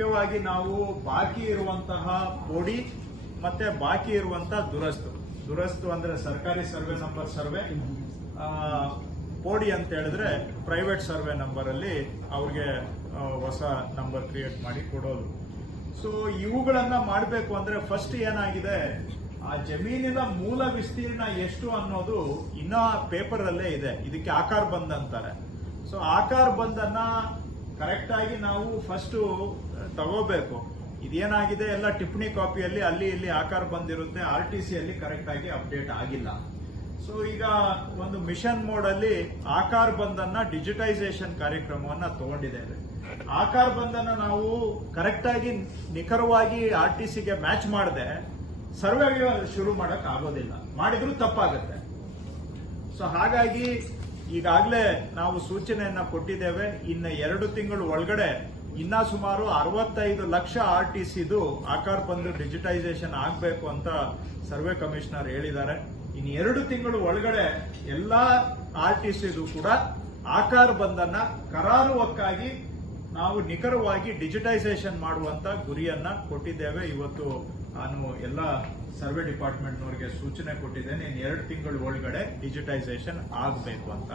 ಮುಖ್ಯವಾಗಿ ನಾವು ಬಾಕಿ ಇರುವಂತಹ ಪೋಡಿ ಮತ್ತೆ ಬಾಕಿ ಇರುವಂತಹ ದುರಸ್ತು. ದುರಸ್ತು ಅಂದ್ರೆ ಸರ್ಕಾರಿ ಸರ್ವೆ ನಂಬರ್ ಸರ್ವೆ. ಪೋಡಿ ಅಂತ ಹೇಳಿದ್ರೆ ಪ್ರೈವೇಟ್ ಸರ್ವೆ ನಂಬರ್ ಅಲ್ಲಿ ಅವ್ರಿಗೆ ಹೊಸ ನಂಬರ್ ಕ್ರಿಯೇಟ್ ಮಾಡಿ ಕೊಡೋದು. ಸೊ ಇವುಗಳನ್ನ ಮಾಡಬೇಕು ಅಂದ್ರೆ ಫಸ್ಟ್ ಏನಾಗಿದೆ? ಆ ಜಮೀನಿನ ಮೂಲ ವಿಸ್ತೀರ್ಣ ಎಷ್ಟು ಅನ್ನೋದು ಇನ್ನ ಪೇಪರ್ ಅಲ್ಲೇ ಇದೆ. ಇದಕ್ಕೆ ಆಕಾರ ಬಂದ್ ಅಂತಾರೆ. ಸೊ ಆಕಾರ ಬಂದನ್ನ ಕರೆಕ್ಟ್ ಆಗಿ ನಾವು ಫಸ್ಟ್ ತಗೋಬೇಕು. ಇದೇನಾಗಿದೆ, ಎಲ್ಲ ಟಿಪ್ಪಣಿ ಕಾಪಿಯಲ್ಲಿ ಅಲ್ಲಿ ಇಲ್ಲಿ ಆಕಾರ ಬಂದಿರುತ್ತೆ ಆರ್ ಟಿ ಸಿಯಲ್ಲಿ ಕರೆಕ್ಟ್ ಆಗಿ ಅಪ್ಡೇಟ್ ಆಗಿಲ್ಲ. ಸೊ ಈಗ ಒಂದು ಮಿಷನ್ ಮೋಡ್ ಅಲ್ಲಿ ಆಕಾರ ಬಂದನ್ನ ಡಿಜಿಟೈಸೇಷನ್ ಕಾರ್ಯಕ್ರಮವನ್ನ ತಗೊಂಡಿದ್ದೇವೆ. ಆಕಾರ ಬಂದನ್ನ ನಾವು ಕರೆಕ್ಟ್ ಆಗಿ ನಿಖರವಾಗಿ ಆರ್ ಟಿ ಸಿಗೆ ಮ್ಯಾಚ್ ಮಾಡದೆ ಸರ್ವೆ ಶುರು ಮಾಡಕ್ ಆಗೋದಿಲ್ಲ. ಮಾಡಿದ್ರು ತಪ್ಪಾಗುತ್ತೆ. ಸೊ ಹಾಗಾಗಿ ಈಗಾಗಲೇ ನಾವು ಸೂಚನೆಯನ್ನ ಕೊಟ್ಟಿದ್ದೇವೆ, ಇನ್ನ ಎರಡು ತಿಂಗಳು ಒಳಗಡೆ ಇನ್ನ ಸುಮಾರು ಅರವತ್ತೈದು ಲಕ್ಷ ಆರ್ ಟಿ ಸಿದು ಆಕಾರ ಬಂದು ಡಿಜಿಟೈಸೇಷನ್ ಆಗಬೇಕು ಅಂತ ಸರ್ವೆ ಕಮಿಷನರ್ ಹೇಳಿದ್ದಾರೆ. ಇನ್ನು ಎರಡು ತಿಂಗಳು ಒಳಗಡೆ ಎಲ್ಲಾ ಆರ್ ಟಿ ಸಿದು ಕೂಡ ಆಕಾರ ಬಂದನ್ನ ಕರಾರುವಕ್ಕಾಗಿ ನಾವು ನಿಖರವಾಗಿ ಡಿಜಿಟೈಸೇಷನ್ ಮಾಡುವಂತ ಗುರಿಯನ್ನ ಕೊಟ್ಟಿದ್ದೇವೆ. ಇವತ್ತು ನಾನು ಎಲ್ಲ ಸರ್ವೆ ಡಿಪಾರ್ಟ್ಮೆಂಟ್ನವರಿಗೆ ಸೂಚನೆ ಕೊಟ್ಟಿದ್ದೇನೆ. ಇನ್ನು ಎರಡು ತಿಂಗಳ ಒಳಗಡೆ ಡಿಜಿಟೈಸೇಷನ್ ಆಗಬೇಕು ಅಂತ.